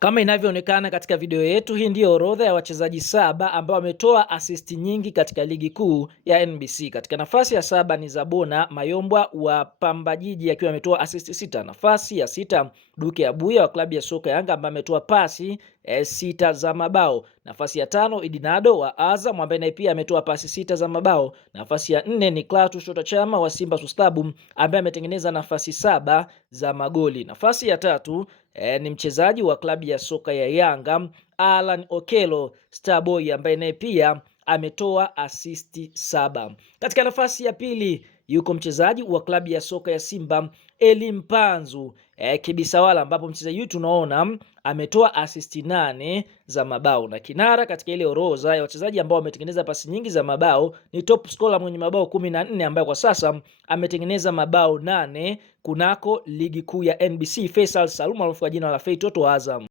Kama inavyoonekana katika video yetu, hii ndiyo orodha ya wachezaji saba ambao wametoa assist nyingi katika ligi kuu ya NBC. Katika nafasi ya saba ni Zabona Mayombwa wa Pamba Jiji akiwa ametoa assist 6. Nafasi ya 6 Duke Abuya wa klabu ya soka Yanga ambaye ametoa pasi 6 za mabao. Nafasi ya 5 Idinado wa Azam ambaye naye pia ametoa pasi 6 za mabao. Nafasi ya 4 ni Clatous Chota Chama wa Simba Sports Club ambaye ametengeneza nafasi 7 za magoli. Nafasi ya 3 ni mchezaji wa klabu ya soka ya Yanga Alan Okello Starboy ambaye naye pia ametoa asisti 7. Katika nafasi ya pili yuko mchezaji wa klabu ya soka ya Simba Eli Mpanzu Kibisawala, ambapo mchezaji huyu tunaona ametoa asisti 8 za mabao, na kinara katika ile orodha ya wachezaji ambao wametengeneza pasi nyingi za mabao ni top scorer mwenye mabao 14 ambaye kwa sasa ametengeneza mabao 8 kunako ligi kuu ya NBC, Faisal Salum maarufu kwa jina la Fei Toto Azam.